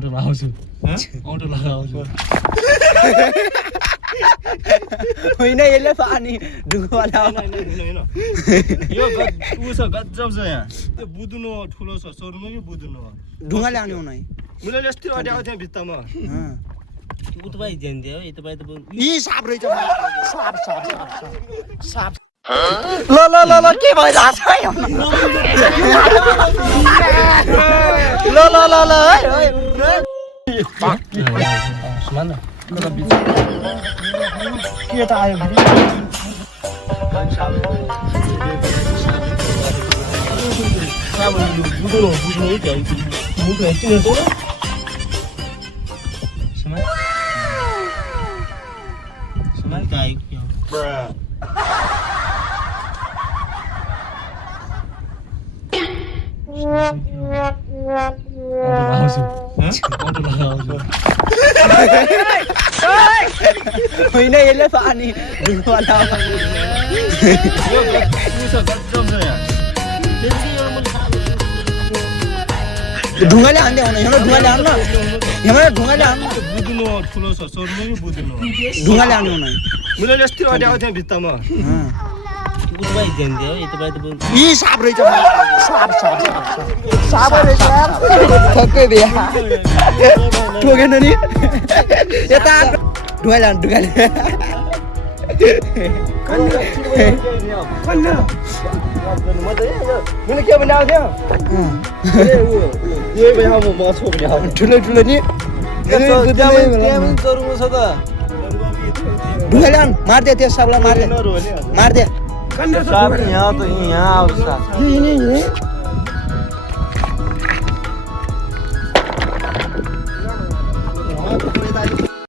auto लगाउँछु auto लगाउँछु होइन यसले पानी ढुङ्गावाला यो उस गजब छ यहाँ त्यो बुदुनो ठुलो छ सोरुम कि बुदुनो ढुङ्गा ल्याउने हो नै मैले यस्तो अड्याएको थिएँ भित्तामा उत भाइ ध्यान दियो है यता भाइ त यी साप रहेछ साप साप साप साप ल ल ल ल के भइरहेछ ल ल ल ल सुमान न के त आयो बुदुनो है त्यो मुख हेर्नु त सुमान सुमान काय क्यों होइन यसले पानी ढुङ्गावाला यो उस गजब छ यहाँ ढुङ्गाले हान्दै आउनु यहाँ ढुङ्गाले हान्न यहाँ ढुङ्गाले हान्न बुदुनो ठुलो छ सोरुम कि बुदुनो ढुङ्गाले हान्नु नै मैले यस्तो अड्याएको थिएँ भित्तामा उत भाइ ध्यान दियो है यता भाइ त यी साप रहेछ साप साप साप रहेछ ठक्कै बिहा ठोकेन नि यता ढुङ्गाले हान्नु ढुङ्गाले मैले के बनाएको थियो यही भए म छोप्ने ठुलो ठुलो नि ढुङ्गाले हान मार्दे त्यो सबलाई मार्दे मार्दे यहाँ त यहाँ आउँछ